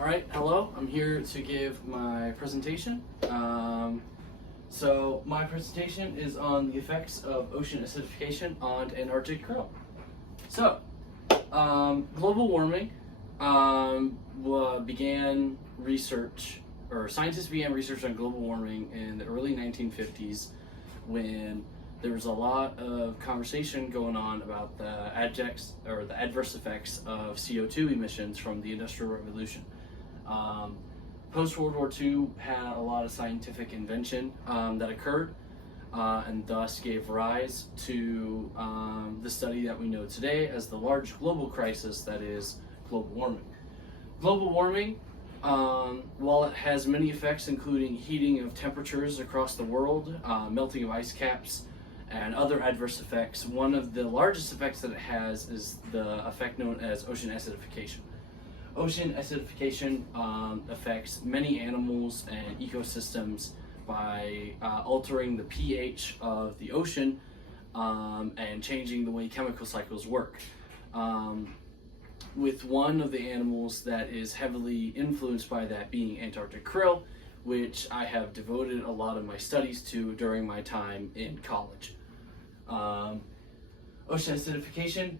All right, hello. I'm here to give my presentation. So my presentation is on the effects of ocean acidification on Antarctic krill. So, global warming began research, or scientists began research on global warming in the early 1950s when there was a lot of conversation going on about the adverse effects of CO2 emissions from the Industrial Revolution. Post-World War II had a lot of scientific invention that occurred and thus gave rise to the study that we know today as the large global crisis that is global warming. Global warming, while it has many effects including heating of temperatures across the world, melting of ice caps, and other adverse effects, one of the largest effects that it has is the effect known as ocean acidification. Ocean acidification affects many animals and ecosystems by altering the pH of the ocean and changing the way chemical cycles work. With one of the animals that is heavily influenced by that being Antarctic krill, which I have devoted a lot of my studies to during my time in college. Ocean acidification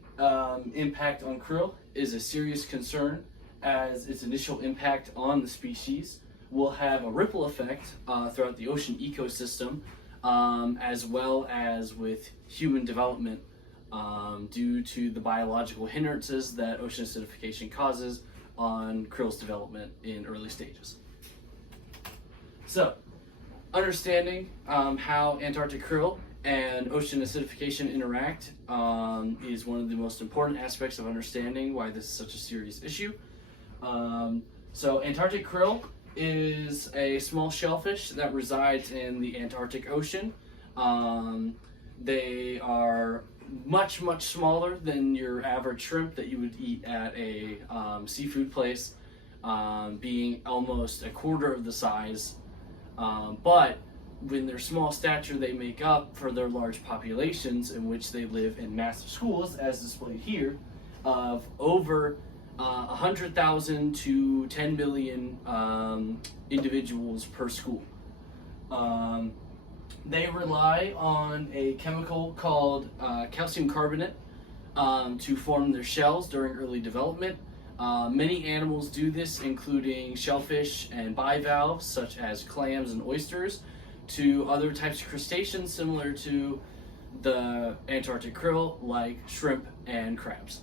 impact on krill is a serious concern, as its initial impact on the species will have a ripple effect throughout the ocean ecosystem, as well as with human development due to the biological hindrances that ocean acidification causes on krill's development in early stages. So, understanding how Antarctic krill and ocean acidification interact is one of the most important aspects of understanding why this is such a serious issue. So Antarctic krill is a small shellfish that resides in the Antarctic Ocean. They are much smaller than your average shrimp that you would eat at a seafood place, being almost a quarter of the size, but when their small stature they make up for their large populations in which they live in massive schools, as displayed here, of over 100,000 to 10 million individuals per school. They rely on a chemical called calcium carbonate to form their shells during early development. Many animals do this, including shellfish and bivalves such as clams and oysters, to other types of crustaceans similar to the Antarctic krill like shrimp and crabs.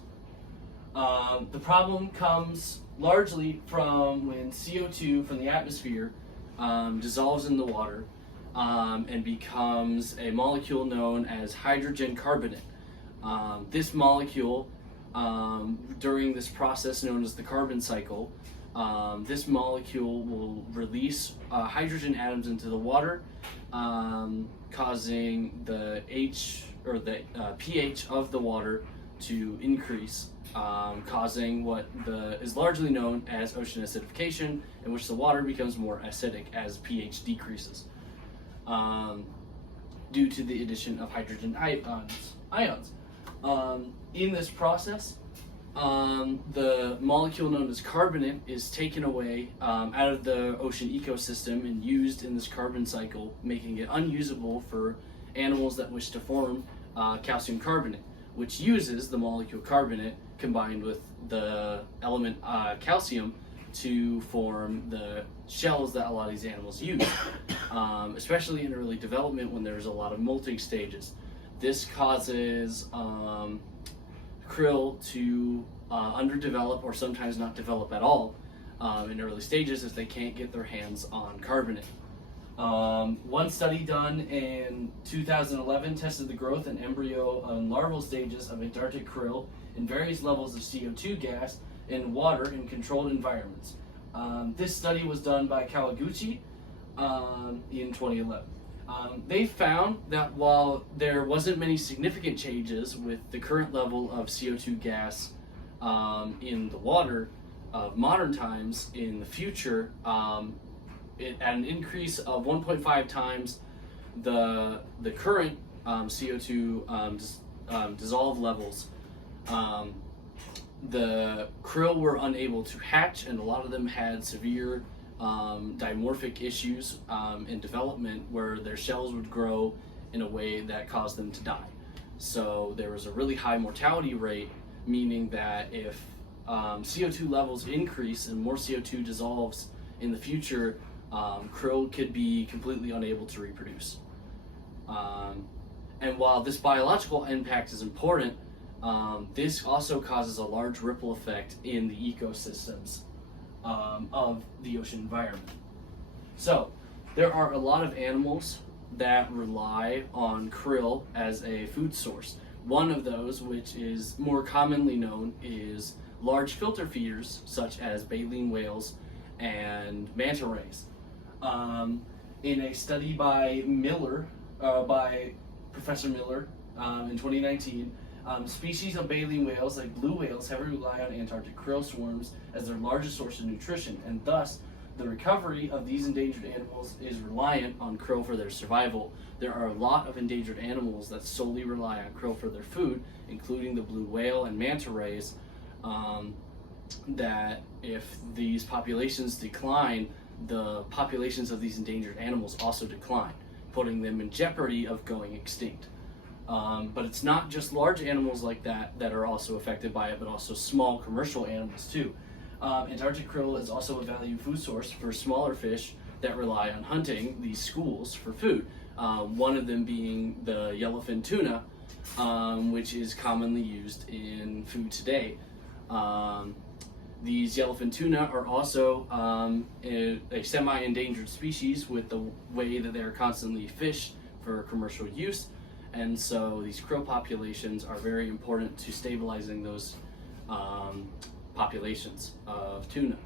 The problem comes largely from when CO2 from the atmosphere dissolves in the water and becomes a molecule known as hydrogen carbonate. This molecule, during this process known as the carbon cycle, this molecule will release hydrogen atoms into the water, causing the pH of the water to increase, causing what is largely known as ocean acidification, in which the water becomes more acidic as pH decreases due to the addition of hydrogen ions. In this process, the molecule known as carbonate is taken away out of the ocean ecosystem and used in this carbon cycle, making it unusable for animals that wish to form calcium carbonate, which uses the molecule carbonate combined with the element calcium to form the shells that a lot of these animals use, especially in early development when there's a lot of molting stages. This causes krill to underdevelop or sometimes not develop at all in early stages if they can't get their hands on carbonate. One study done in 2011 tested the growth in embryo and larval stages of Antarctic krill in various levels of CO2 gas in water in controlled environments. This study was done by Kawaguchi in 2011. They found that while there wasn't many significant changes with the current level of CO2 gas in the water of modern times, in the future, at an increase of 1.5 times the current CO2 dissolved levels, the krill were unable to hatch, and a lot of them had severe dimorphic issues in development where their shells would grow in a way that caused them to die. So there was a really high mortality rate, meaning that if CO2 levels increase and more CO2 dissolves in the future, krill could be completely unable to reproduce. And while this biological impact is important, this also causes a large ripple effect in the ecosystems of the ocean environment. So there are a lot of animals that rely on krill as a food source. One of those, which is more commonly known, is large filter feeders such as baleen whales and manta rays. In a study by Professor Miller in 2019, species of baleen whales like blue whales heavily rely on Antarctic krill swarms as their largest source of nutrition, and thus the recovery of these endangered animals is reliant on krill for their survival. There are a lot of endangered animals that solely rely on krill for their food, including the blue whale and manta rays, that if these populations decline, the populations of these endangered animals also decline, putting them in jeopardy of going extinct. But it's not just large animals like that that are also affected by it, but also small commercial animals too. Antarctic krill is also a valued food source for smaller fish that rely on hunting these schools for food. One of them being the yellowfin tuna, which is commonly used in food today. These yellowfin tuna are also a semi-endangered species with the way that they are constantly fished for commercial use, and so these krill populations are very important to stabilizing those populations of tuna.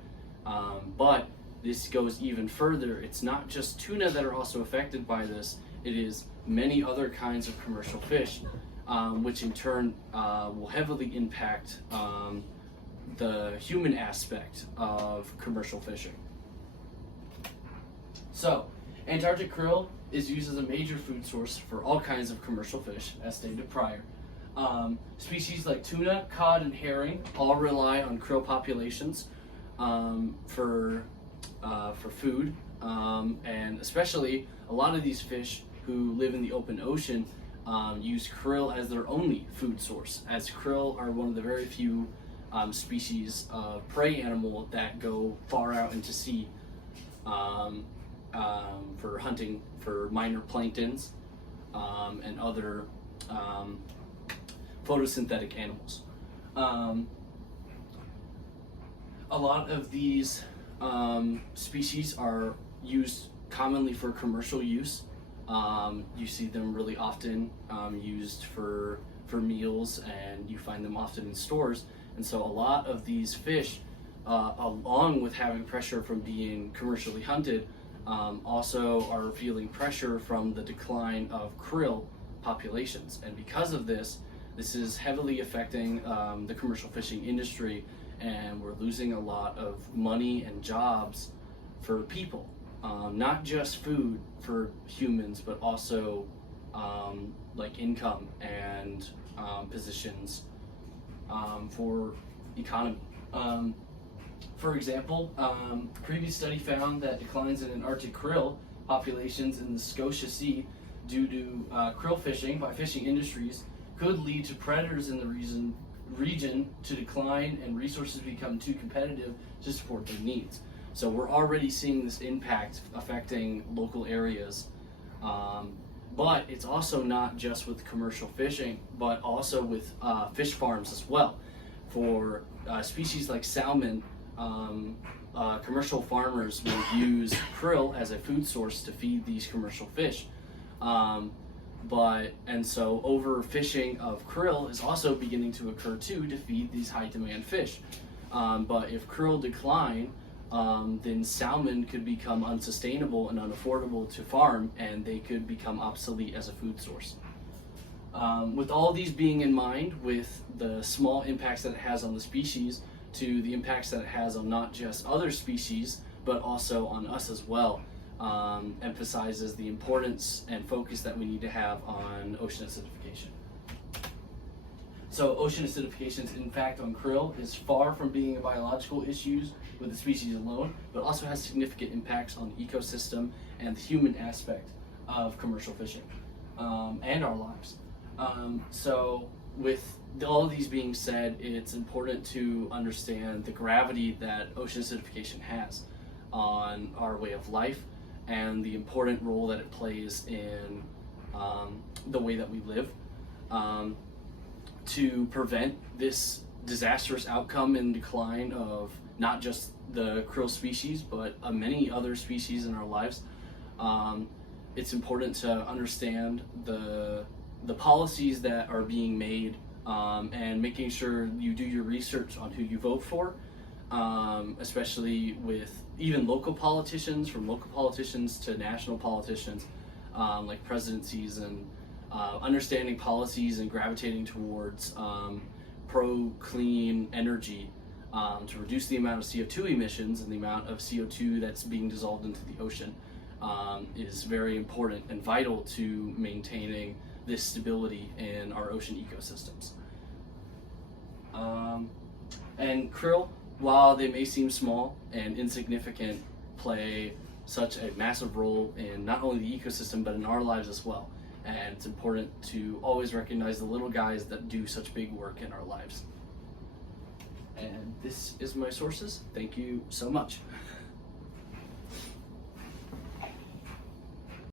But this goes even further. It's not just tuna that are also affected by this, it is many other kinds of commercial fish, which in turn will heavily impact the human aspect of commercial fishing. So, Antarctic krill is used as a major food source for all kinds of commercial fish, as stated prior. Species like tuna, cod, and herring all rely on krill populations for food, and especially a lot of these fish who live in the open ocean use krill as their only food source, as krill are one of the very few species of prey animal that go far out into sea for hunting for minor planktons and other photosynthetic animals. A lot of these species are used commonly for commercial use. You see them really often used for meals, and you find them often in stores. And so a lot of these fish, along with having pressure from being commercially hunted, also are feeling pressure from the decline of krill populations. And because of this, this is heavily affecting the commercial fishing industry, and we're losing a lot of money and jobs for people. Not just food for humans, but also like income and positions for economy. For example, a previous study found that declines in Arctic krill populations in the Scotia Sea due to krill fishing by fishing industries could lead to predators in the region to decline and resources become too competitive to support their needs. So we're already seeing this impact affecting local areas. But it's also not just with commercial fishing, but also with fish farms as well. For species like salmon, commercial farmers will use krill as a food source to feed these commercial fish. And so overfishing of krill is also beginning to occur too, to feed these high demand fish. But if krill decline, then salmon could become unsustainable and unaffordable to farm, and they could become obsolete as a food source. With all these being in mind, with the small impacts that it has on the species to the impacts that it has on not just other species, but also on us as well, emphasizes the importance and focus that we need to have on ocean acidification. So ocean acidification's impact on krill is far from being a biological issue with the species alone, but also has significant impacts on the ecosystem and the human aspect of commercial fishing and our lives. So with all of these being said, it's important to understand the gravity that ocean acidification has on our way of life and the important role that it plays in the way that we live. To prevent this disastrous outcome and decline of not just the krill species, but many other species in our lives, it's important to understand the policies that are being made and making sure you do your research on who you vote for, especially with even local politicians, from local politicians to national politicians, like presidencies, and understanding policies and gravitating towards pro-clean energy to reduce the amount of CO2 emissions and the amount of CO2 that's being dissolved into the ocean is very important and vital to maintaining this stability in our ocean ecosystems. And krill, while they may seem small and insignificant, play such a massive role in not only the ecosystem but in our lives as well. And it's important to always recognize the little guys that do such big work in our lives. And this is my sources. Thank you so much.